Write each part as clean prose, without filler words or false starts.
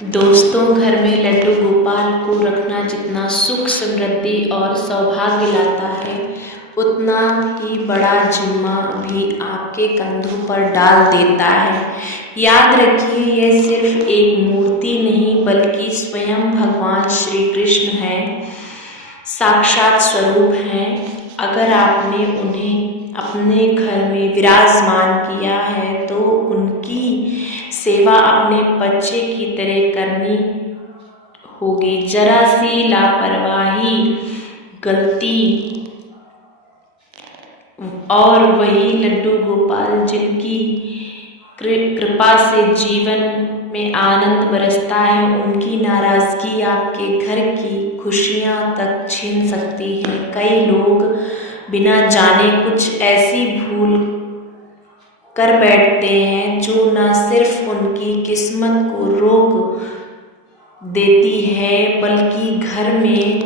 दोस्तों, घर में लड्डू गोपाल को रखना जितना सुख, समृद्धि और सौभाग्य लाता है, उतना ही बड़ा जिम्मा भी आपके कंधों पर डाल देता है। याद रखिए, यह सिर्फ एक मूर्ति नहीं बल्कि स्वयं भगवान श्री कृष्ण है, साक्षात स्वरूप हैं। अगर आपने उन्हें अपने घर में विराजमान किया है तो उनकी सेवा अपने बच्चे की तरह करनी होगी। जरा सी लापरवाही, गलती और वही लड्डू गोपाल जिनकी कृपा से जीवन में आनंद बरसता है, उनकी नाराजगी आपके घर की खुशियां तक छीन सकती है। कई लोग बिना जाने कुछ ऐसी भूल कर बैठते हैं जो न सिर्फ उनकी किस्मत को रोक देती है बल्कि घर में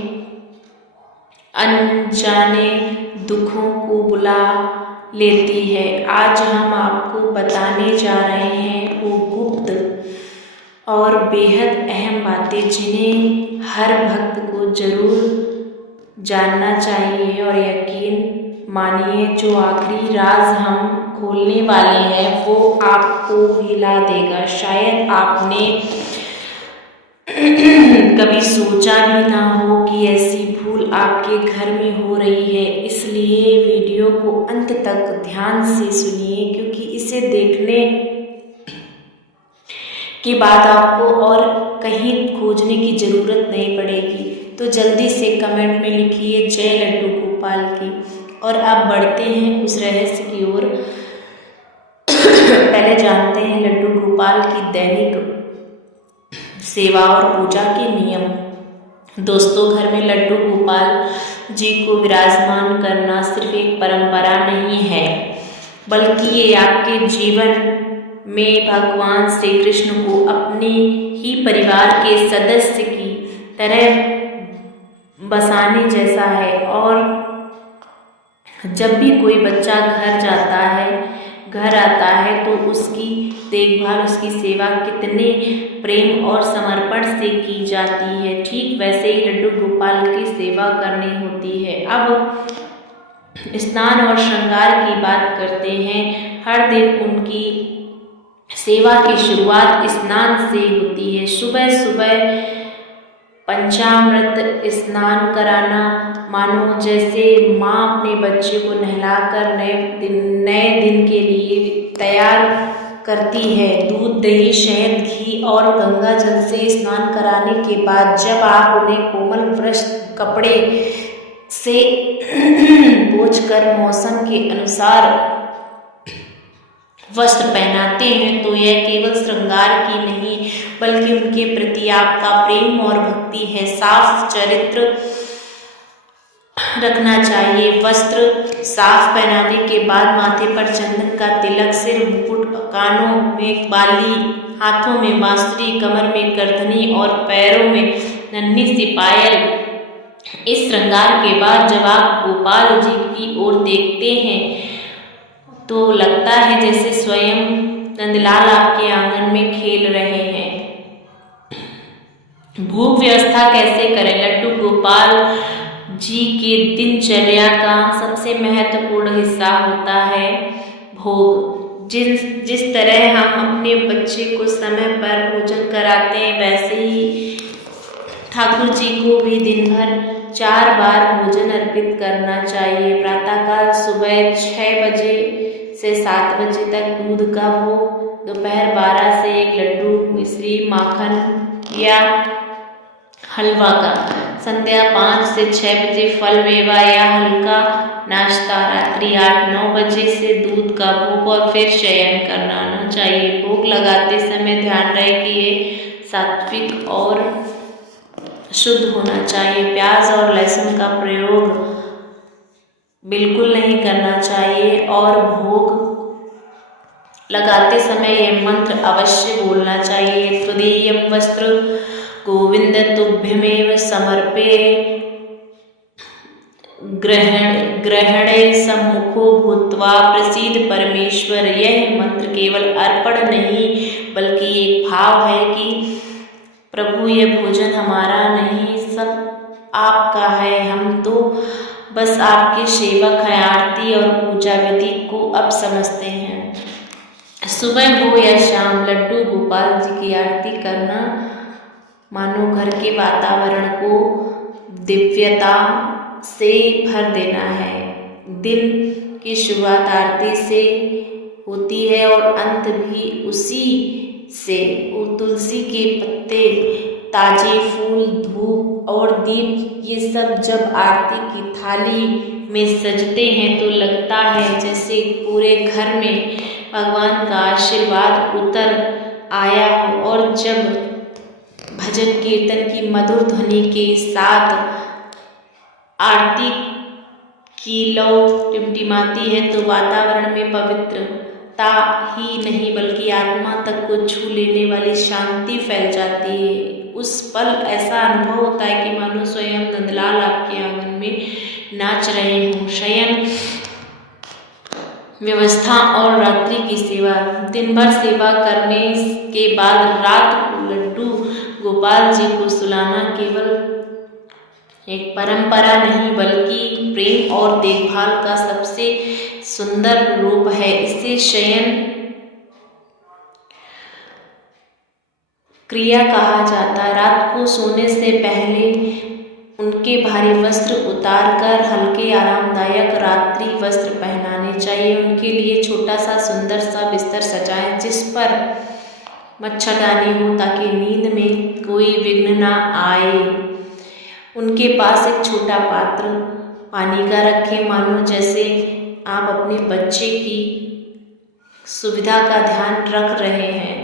अनजाने दुखों को बुला लेती है। आज हम आपको बताने जा रहे हैं वो गुप्त और बेहद अहम बातें जिन्हें हर भक्त को जरूर जानना चाहिए। और यकीन मानिए, जो आखिरी राज हम खोलने वाले हैं वो आपको हिला देगा। शायद आपने कभी सोचा भी ना हो कि ऐसी भूल आपके घर में हो रही है। इसलिए वीडियो को अंत तक ध्यान से सुनिए, क्योंकि इसे देखने के बाद आपको और कहीं खोजने की ज़रूरत नहीं पड़ेगी। तो जल्दी से कमेंट में लिखिए जय लड्डू गोपाल की। और अब बढ़ते हैं उस रहस्य की ओर। पहले जानते हैं लड्डू गोपाल की दैनिक सेवा और पूजा के नियम। दोस्तों, घर में लड्डू गोपाल जी को विराजमान करना सिर्फ एक परंपरा नहीं है, बल्कि ये आपके जीवन में भगवान श्री कृष्ण को अपने ही परिवार के सदस्य की तरह बसाने जैसा है। और जब भी कोई बच्चा घर आता है तो उसकी देखभाल, उसकी सेवा कितने प्रेम और समर्पण से की जाती है, ठीक वैसे ही लड्डू गोपाल की सेवा करनी होती है। अब स्नान और श्रृंगार की बात करते हैं। हर दिन उनकी सेवा की शुरुआत स्नान से होती है। सुबह सुबह पंचामृत स्नान कराना मानो जैसे माँ अपने बच्चे को नहलाकर नए दिन के लिए तैयार करती है। दूध, दही, शहद, घी और गंगा जल से स्नान कराने के बाद जब आप उन्हें कोमल ब्रश कपड़े से पोंछकर मौसम के अनुसार वस्त्र पहनाते हैं तो यह केवल श्रृंगार की नहीं बल्कि उनके प्रति आपका प्रेम और भक्ति है। साफ चरित्र रखना चाहिए। वस्त्र साफ पहनाने के बाद माथे पर चंदन का तिलक, सिर मुकुट, कानों में बाली, हाथों में बांसुरी, कमर में करधनी और पैरों में नन्ही सी पायल। इस श्रृंगार के बाद जब आप गोपाल जी की ओर देखते हैं तो लगता है जैसे स्वयं नंदलाल आपके आंगन में खेल रहे हैं। भोग व्यवस्था कैसे करें? लड्डू गोपाल जी के दिनचर्या का सबसे महत्वपूर्ण हिस्सा होता है भोग। जिस तरह हम अपने बच्चे को समय पर भोजन कराते हैं, वैसे ही ठाकुर जी को भी दिन भर 4 बार भोजन अर्पित करना चाहिए। प्रातःकाल सुबह 6 बजे से 7 बजे तक दूध का भोग, दोपहर 12 से एक लड्डू, मिश्री, माखन या हलवा का, संध्या 5 से 6 बजे फल, मेवा या हल्का नाश्ता, रात्रि 8-9 बजे से दूध का भोग और फिर शयन करना चाहिए। भोग लगाते समय ध्यान रहे कि ये सात्विक और शुद्ध होना चाहिए। प्याज और लहसुन का प्रयोग बिल्कुल नहीं करना चाहिए और भोग लगाते समय यह मंत्र अवश्य बोलना चाहिए। त्वदीयं वस्त्र गोविंद तुभ्यमेव समर्पये ग्रहणे सम्मुखो भूत्वा प्रसीद परमेश्वर। यह मंत्र केवल अर्पण नहीं बल्कि एक भाव है कि प्रभु ये भोजन हमारा नहीं, सब आपका है, हम तो बस आपके सेवक हैं। आरती और पूजा विधि को अब समझते हैं। सुबह हो या शाम लड्डू गोपाल जी की आरती करना मानो घर के वातावरण को दिव्यता से भर देना है। दिन की शुरुआत आरती से होती है और अंत भी उसी से। और तुलसी के पत्ते, ताजे फूल, धूप और दीप, ये सब जब आरती की थाली में सजते हैं तो लगता है जैसे पूरे घर में भगवान का आशीर्वाद उतर आया हो। और जब भजन कीर्तन की मधुर ध्वनि के साथ आरती की लौ टिमटिमाती है तो वातावरण में पवित्रता ही नहीं बल्कि आत्मा तक को छू लेने वाली शांति फैल जाती है। उस पल ऐसा अनुभव होता है कि मानो स्वयं नंदलाल आपके आंगन में नाच रहे हों। शयन व्यवस्था और रात्रि की सेवा। दिन भर सेवा करने के बाद रात को लड्डू गोपाल जी को सुलाना केवल एक परंपरा नहीं बल्कि प्रेम और देखभाल का सबसे सुंदर रूप है। इसे शयन क्रिया कहा जाता है। रात को सोने से पहले उनके भारी वस्त्र उतारकर हल्के आरामदायक रात्रि वस्त्र पहनाने चाहिए। उनके लिए छोटा सा सुंदर सा बिस्तर सजाएं जिस पर मच्छरदानी हो ताकि नींद में कोई विघ्न ना आए। उनके पास एक छोटा पात्र पानी का रखें, मानो जैसे आप अपने बच्चे की सुविधा का ध्यान रख रहे हैं।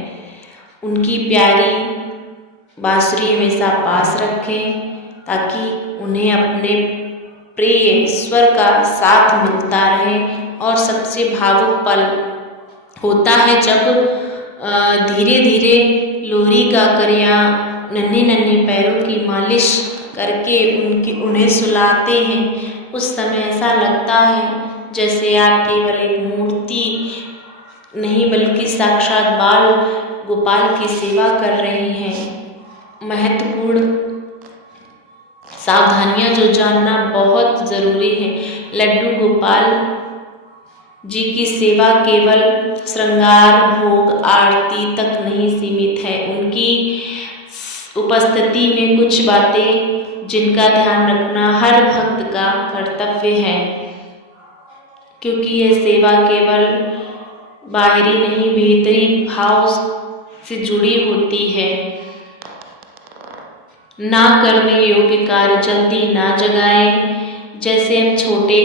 उनकी प्यारी बांसुरी हमेशा पास रखें ताकि उन्हें अपने प्रिय स्वर का साथ मिलता रहे। और सबसे भावुक पल होता है जब धीरे धीरे लोरी गाकर या नन्हे नन्हे पैरों की मालिश करके उन्हें सुलाते हैं। उस समय ऐसा लगता है जैसे आप केवल एक मूर्ति नहीं बल्कि साक्षात बाल गोपाल की सेवा कर रहे हैं। महत्वपूर्ण सावधानियां जो जानना बहुत ज़रूरी है। लड्डू गोपाल जी की सेवा केवल श्रृंगार, भोग, आरती तक नहीं सीमित है। उनकी उपस्थिति में कुछ बातें जिनका ध्यान रखना हर भक्त का कर्तव्य है, क्योंकि यह सेवा केवल बाहरी नहीं भीतरी भाव से जुड़ी होती है। ना करने योग्य कार्य जल्दी ना जगाएं। जैसे हम छोटे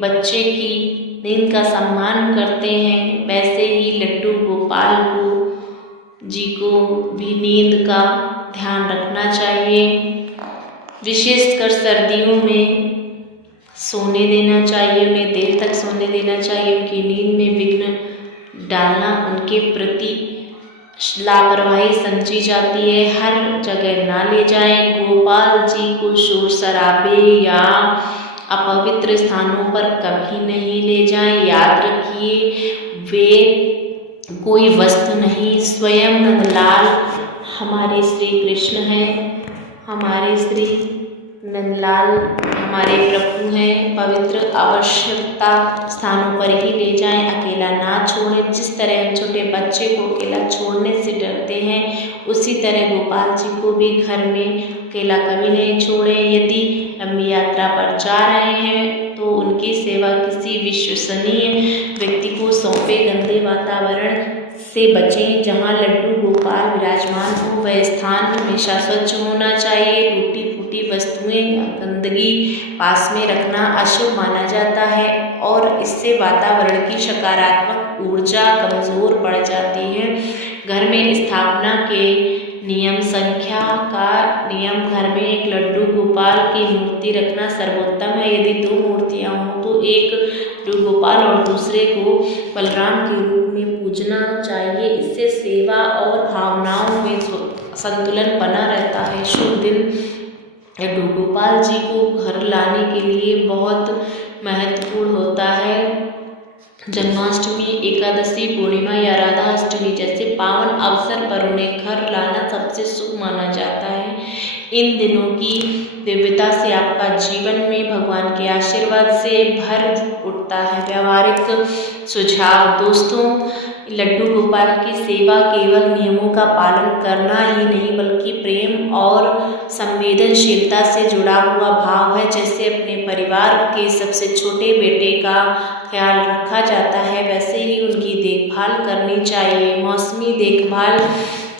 बच्चे की नींद का सम्मान करते हैं वैसे ही लड्डू गोपाल जी को भी नींद का ध्यान रखना चाहिए। विशेषकर सर्दियों में सोने देना चाहिए, उन्हें देर तक सोने देना चाहिए। उनकी नींद में विघ्न डालना उनके प्रति लापरवाही समझी जाती है। हर जगह ना ले जाएं। गोपाल जी को शोर शराबे या अपवित्र स्थानों पर कभी नहीं ले जाएं। याद रखिए वे कोई वस्तु नहीं, स्वयं नंदलाल हमारे श्री कृष्ण हैं। हमारे श्री नंदलाल हमारे प्रभु हैं। पवित्र आवश्यकता स्थानों पर ही ले जाएं, अकेला ना छोड़ें। जिस तरह हम छोटे बच्चे को अकेला छोड़ने से डरते हैं उसी तरह गोपाल जी को भी घर में अकेला कभी नहीं छोड़ें। यदि लंबी यात्रा पर जा रहे हैं तो उनकी सेवा किसी विश्वसनीय व्यक्ति को सौंपे। गंदे वातावरण से बचें। जहाँ लड्डू गोपाल विराजमान हो वह स्थान हमेशा स्वच्छ होना चाहिए। टूटी फूटी वस्तुएं गंदगी पास में रखना अशुभ माना जाता है और इससे वातावरण की सकारात्मक ऊर्जा कमजोर पड़ जाती है। घर में स्थापना के नियम। संख्या का नियम। घर में एक लड्डू गोपाल की मूर्ति रखना सर्वोत्तम है। यदि दो मूर्तियां हों तो एक लड्डू गोपाल और दूसरे को बलराम के रूप में पूजना चाहिए। इससे सेवा और भावनाओं में संतुलन बना रहता है। शुभ दिन लड्डू गोपाल जी को घर लाने के लिए बहुत महत्वपूर्ण होता है। जन्माष्टमी, एकादशी, पूर्णिमा या राधा अष्टमी जैसे पावन अवसर पर उन्हें घर लाना सबसे शुभ माना जाता है। इन दिनों की दिव्यता से आपका जीवन में भगवान के आशीर्वाद से भर उठता है। व्यावहारिक सुझाव दोस्तों, लड्डू गोपाल की सेवा केवल नियमों का पालन करना ही नहीं बल्कि प्रेम और संवेदनशीलता से जुड़ा हुआ भाव है। जैसे अपने परिवार के सबसे छोटे बेटे का ख्याल रखा जाता है वैसे ही उनकी देखभाल करनी चाहिए। मौसमी देखभाल,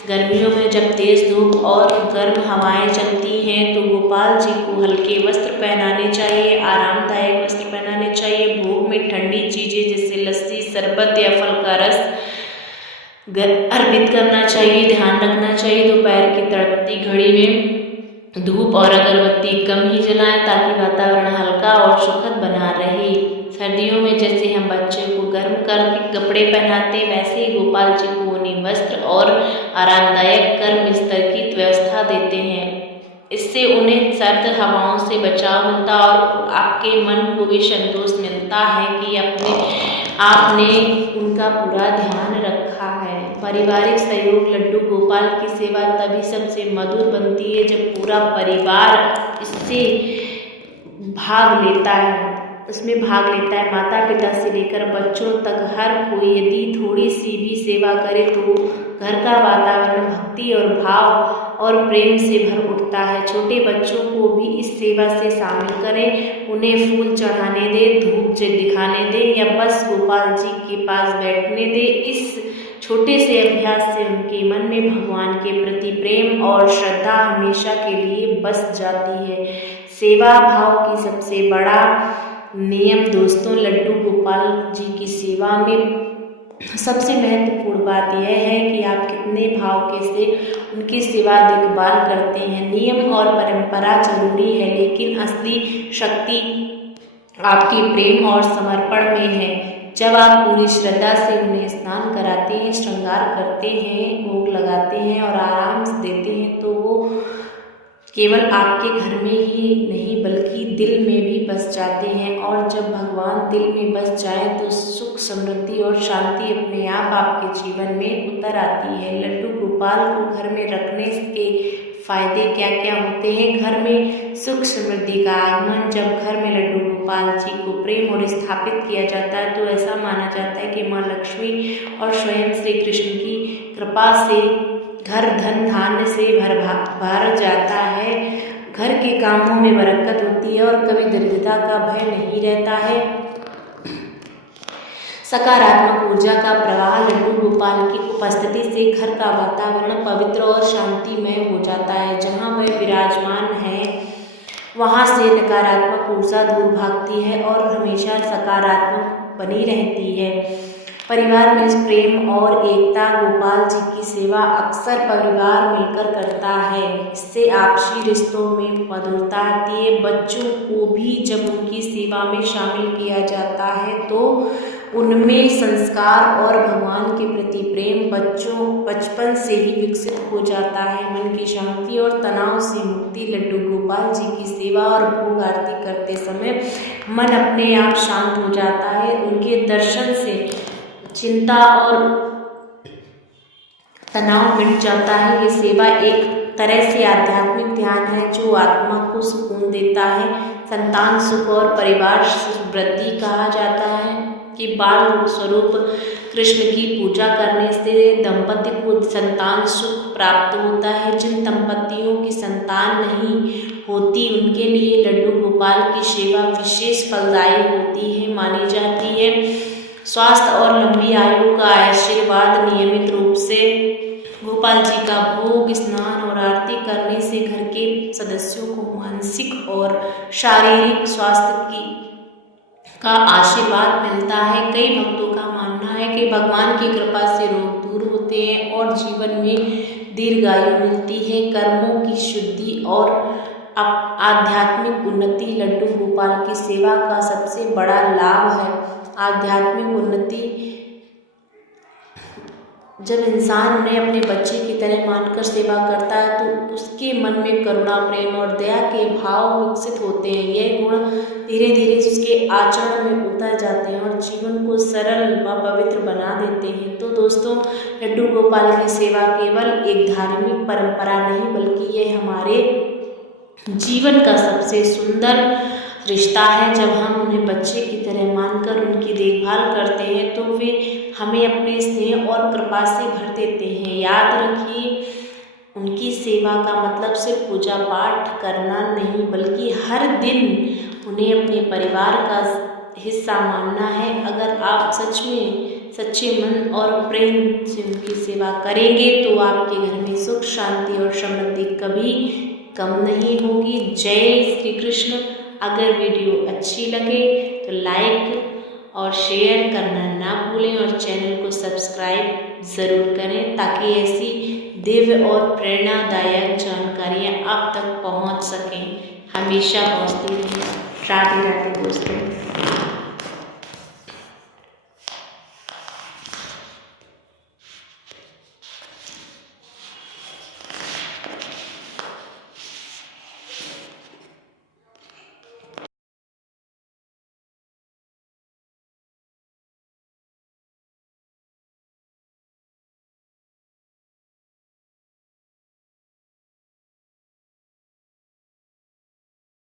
गर्मियों में जब तेज धूप और गर्म हवाएं चलती हैं तो गोपाल जी को हल्के वस्त्र पहनाने चाहिए, आरामदायक वस्त्र पहनाने चाहिए। भोग में ठंडी चीज़ें जैसे लस्सी, शरबत या फल का रस अर्पित करना चाहिए। ध्यान रखना चाहिए दोपहर की तड़पती घड़ी में धूप और अगरबत्ती कम ही जलाएं ताकि वातावरण हल्का और सुखद बना रहे। सर्दियों में जैसे हम बच्चे को गर्म करके कपड़े पहनाते वैसे ही गोपाल जी को ऊनी वस्त्र और आरामदायक गर्म स्तर की व्यवस्था देते हैं। इससे उन्हें सर्द हवाओं से बचाव मिलता और आपके मन को भी संतोष मिलता है कि आपने उनका पूरा ध्यान रखा है। पारिवारिक सहयोग, लड्डू गोपाल की सेवा तभी सबसे मधुर बनती है जब पूरा परिवार इससे भाग लेता है, उसमें भाग लेता है। माता पिता से लेकर बच्चों तक हर कोई यदि थोड़ी सी भी सेवा करे तो घर का वातावरण भक्ति और भाव और प्रेम से भर उठता है। छोटे बच्चों को भी इस सेवा से शामिल करें, उन्हें फूल चढ़ाने दें, धूप से दिखाने दें या बस गोपाल जी के पास बैठने दें। इस छोटे से अभ्यास से उनके मन में भगवान के प्रति प्रेम और श्रद्धा हमेशा के लिए बस जाती है। सेवा भाव की सबसे बड़ा नियम दोस्तों, लड्डू गोपाल जी की सेवा में सबसे महत्वपूर्ण बात यह है कि आप कितने भाव के से उनकी सेवा देखभाल करते हैं। नियम और परंपरा जरूरी है लेकिन असली शक्ति आपके प्रेम और समर्पण में है। जब आप पूरी श्रद्धा से उन्हें स्नान कराते हैं, श्रृंगार करते हैं, भोग लगाते हैं और आराम से देते हैं तो वो केवल आपके घर में ही नहीं बल्कि दिल में भी बस जाते हैं। और जब भगवान दिल में बस जाए तो सुख, समृद्धि और शांति अपने आप आपके जीवन में उतर आती है। लड्डू गोपाल को घर में रखने के फायदे क्या क्या होते हैं? घर में सुख समृद्धि का आगमन। जब घर में लड्डू गोपाल जी को प्रेम और स्थापित किया जाता है तो ऐसा माना जाता है कि माँ लक्ष्मी और स्वयं श्री कृष्ण की कृपा से घर धन धान्य से भर जाता है। घर के कामों में बरकत होती है और कभी दरिद्रता का भय नहीं रहता है। सकारात्मक ऊर्जा का प्रवाह, लड्डू गोपाल की उपस्थिति से घर का वातावरण पवित्र और शांतिमय हो जाता है। जहाँ वह विराजमान है वहाँ से नकारात्मक ऊर्जा दूर भागती है और हमेशा सकारात्मक बनी रहती है। परिवार में प्रेम और एकता, गोपाल जी की सेवा अक्सर परिवार मिलकर करता है। इससे आपसी रिश्तों में मधुरता आती है। बच्चों को भी जब उनकी सेवा में शामिल किया जाता है तो उनमें संस्कार और भगवान के प्रति प्रेम बचपन से ही विकसित हो जाता है। मन की शांति और तनाव से मुक्ति, लड्डू गोपाल जी की सेवा और भोग आरती करते समय मन अपने आप शांत हो जाता है। उनके दर्शन से चिंता और तनाव मिट जाता है। ये सेवा एक तरह से आध्यात्मिक ध्यान है जो आत्मा को सुकून देता है। संतान सुख और परिवार वृद्धि कहा जाता है कि बाल स्वरूप कृष्ण की पूजा करने से दंपति को संतान सुख प्राप्त होता है। जिन दंपतियों की संतान नहीं होती उनके लिए लड्डू गोपाल की सेवा विशेष फलदायी होती है मानी जाती है। स्वास्थ्य और लंबी आयु का आशीर्वाद, नियमित रूप से गोपाल जी का भोग, स्नान और आरती करने से घर के सदस्यों को मानसिक और शारीरिक स्वास्थ्य का आशीर्वाद मिलता है। कई भक्तों का मानना है कि भगवान की कृपा से रोग दूर होते हैं और जीवन में दीर्घायु मिलती है। कर्मों की शुद्धि और आध्यात्मिक उन्नति, लड्डू गोपाल की सेवा का सबसे बड़ा लाभ है। आध्यात्मिक उन्नति जब इंसान उन्हें अपने बच्चे की तरह मानकर सेवा करता है तो उसके मन में करुणा, प्रेम और दया के भाव विकसित होते हैं। यह गुण धीरे धीरे उसके आचरण में उतर जाते हैं और जीवन को सरल व पवित्र बना देते हैं। तो दोस्तों, लड्डू गोपाल की सेवा केवल एक धार्मिक परंपरा नहीं, बल्कि यह हमारे जीवन का सबसे सुंदर रिश्ता है। जब हम उन्हें बच्चे की तरह मानकर उनकी देखभाल करते हैं तो वे हमें अपने स्नेह और कृपा से भर देते हैं। याद रखिए, उनकी सेवा का मतलब सिर्फ पूजा पाठ करना नहीं, बल्कि हर दिन उन्हें अपने परिवार का हिस्सा मानना है। अगर आप सच में सच्चे मन और प्रेम से उनकी सेवा करेंगे तो आपके घर में सुख, शांति और समृद्धि कभी कम नहीं होगी। जय श्री कृष्ण। अगर वीडियो अच्छी लगे तो लाइक और शेयर करना ना भूलें और चैनल को सब्सक्राइब ज़रूर करें, ताकि ऐसी दिव्य और प्रेरणादायक जानकारियाँ आप तक पहुंच सकें, हमेशा पहुंचती रहें। राधे राधे दोस्तों।